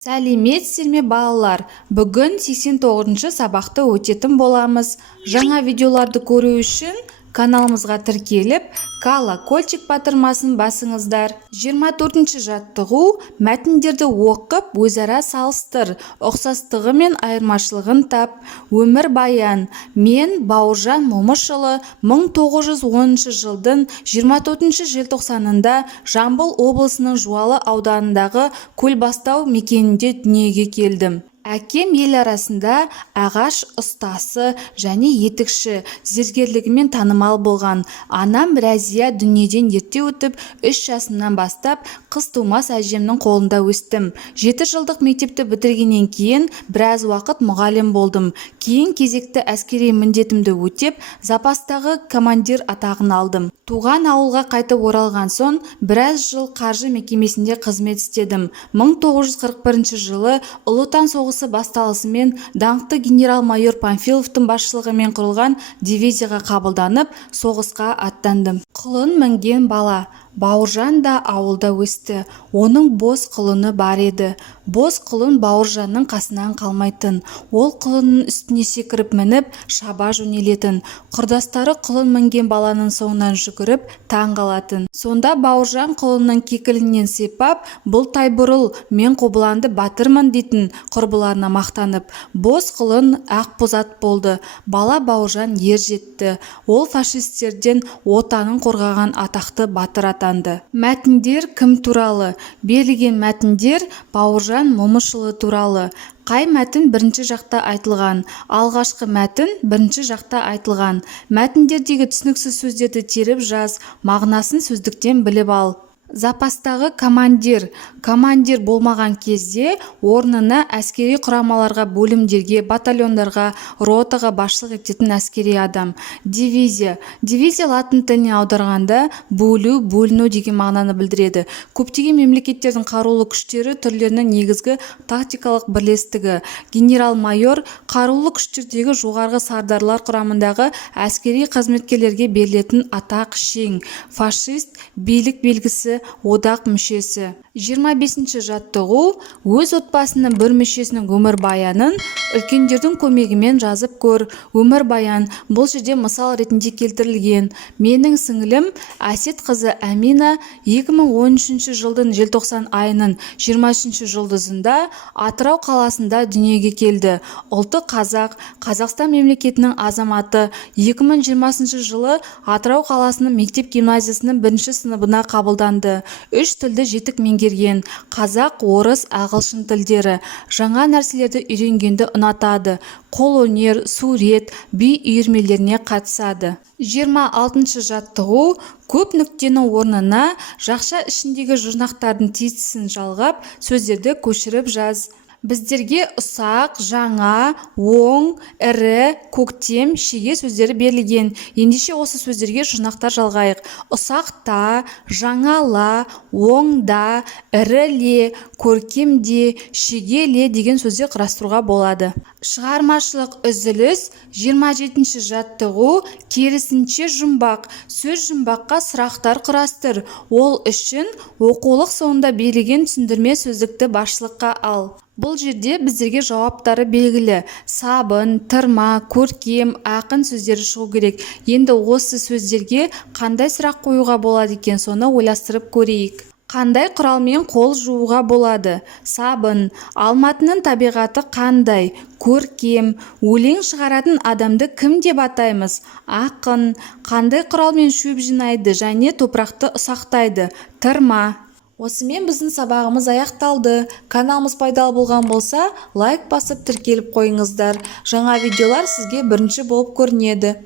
Сәлеметсіздер ме балалар? Бүгін 89-шы сабақты өтетін боламыз. Жаңа видеоларды көру үшін каналымызға тіркеліп, колокольчик батырмасын басыңыздар. 24-ші жаттығу: мәтіндерді оқып, өзара салыстыр, ұқсастығы мен айырмашылығын тап. Өмірбаян. Мен Бауыржан Момышұлы 1910 жылдың 24 желтоқсанында Жамбыл облысының Жуалы ауданындағы Көлбастау мекенінде дүниеге келдім. Әкем ел арасында ағаш ұстасы және етікші, зергерлігімен танымал болған. Анам Рәзия дүниеден ерте өтіп, 3 жасымнан бастап қыз тумас әжемнің қолында өстім. 7 жылдық мектепті бітіргеннен кейін біраз уақыт мұғалім болдым. Кейін кезекті әскери міндетімді өтеп, запастағы командир атағын алдым. Туған ауылға қайтып оралған соң біраз жыл қаржы мекемесінде қызмет істедім. 1941 жылы Ұлы Отан соғысы басталысымен даңқты генерал-майор Панфиловтың басшылығымен құрылған дивизияға қабылданып, соғысқа аттандым. Құлын мінген бала. Бауыржан да ауылда өсті. Оның бос құлыны бар еді. Бос құлын Бауыржанның қасынан қалмайтын. Ол құлынның үстіне секіріп мініп, шаба жөнелетін. Құрдастары құлын мінген баланың соңынан жүгіріп, таң қалатын. Сонда Бауыржан құлынның кекілінен сипап, "Бұл тайбұрыл, мен Қобыланды батырмын" дейтін құрбыларына мақтанып. Бос құлын ақбозат болды. Бала Бауыржан ер жетті. Ол фашистерден отанын қорғаған атақты батыр атанды. Мәтіндер кім туралы? Берілген мәтіндер Бауыржан Момышұлы туралы. Қай мәтін бірінші жақта айтылған? Алғашқы мәтін бірінші жақта айтылған. Мәтіндердегі түсініксіз сөздерді теріп жаз, мағынасын сөздіктен біліп ал. Запастағы командир. Командир болмаған кезде орнына әскери құрамаларға, бөлімдерге, батальондарға, ротаға басшылық ететін әскери адам. Дивизия. Дивизия латын тіліне аударғанда бөлу, бөліну деген мағынаны білдіреді. Көптеген мемлекеттердің қарулы күштері түрлерінің негізгі тактикалық бірлестігі. Генерал-майор қарулы күштердегі жоғарғы сардарлар құрамындағы әскери қызметкерлерге берілетін атақ шен. Фашист билік белгісі, одақ мүшесі. 25-ші жаттығу: өз отбасының бір мүшесінің өмірбаянын үлкендердің көмегімен жазып көр. Өмірбаян бұл жерде мысал ретінде келтірілген. Менің сіңілім Әсет қызы Әмина 2013 жылдың желтоқсан айының 23 жұлдызында Атырау қаласында дүниеге келді. Ұлты қазақ, Қазақстан мемлекетінің азаматы. 2020 жылы Атырау қаласының мектеп-гимназиясының 1 сыныбына қабылданды. 3 тілді жетік меңгерген. Қазақ, орыс, ағылшын тілдері. Жаңа нәрселерді үйренгенді ұнатады. Қолөнер, сурет, би үйірмелеріне қатысады. 26-шы жаттығу: көп нүктенің орнына жақша ішіндегі жұрнақтардың тестісін жалғап, сөздерді көшіріп жаз. Біздерге ұсақ, жаңа, оң, ірі, көктем, шеге сөздері берілген. Ендеше осы сөздерге жұрнақтар жалғайық. Ұсақта, жаңала, оңда, іріле, көркемде, шегеле деген сөздер құрастыруға болады. Шығармашылық үзіліс. 27-ші жаттығу: керісінше жұмбақ. Сөз жұмбаққа сұрақтар құрастыр. Ол үшін оқулық соңында берілген түсіндірме сөздікті басшылыққа ал. Бұл жерде біздерге жауаптары белгілі. Сабын, тырма, көркем, ақын сөздері шығу керек. Енді осы сөздерге қандай сұрақ қоюға болады екен, соны ойластырып көрейік. Қандай құралмен қол жууға болады? Сабын. Алматының табиғаты қандай? Көркем. Өлең шығаратын адамды кім деп атаймыз? Ақын. Қандай құралмен шөп жинайды және топырақты ұсақтайды? Тырма. Осымен біздің сабағымыз аяқталды. Каналымыз пайдалы болған болса, лайк басып тіркеліп қойыңыздар. Жаңа видеолар сізге бірінші болып көрінеді.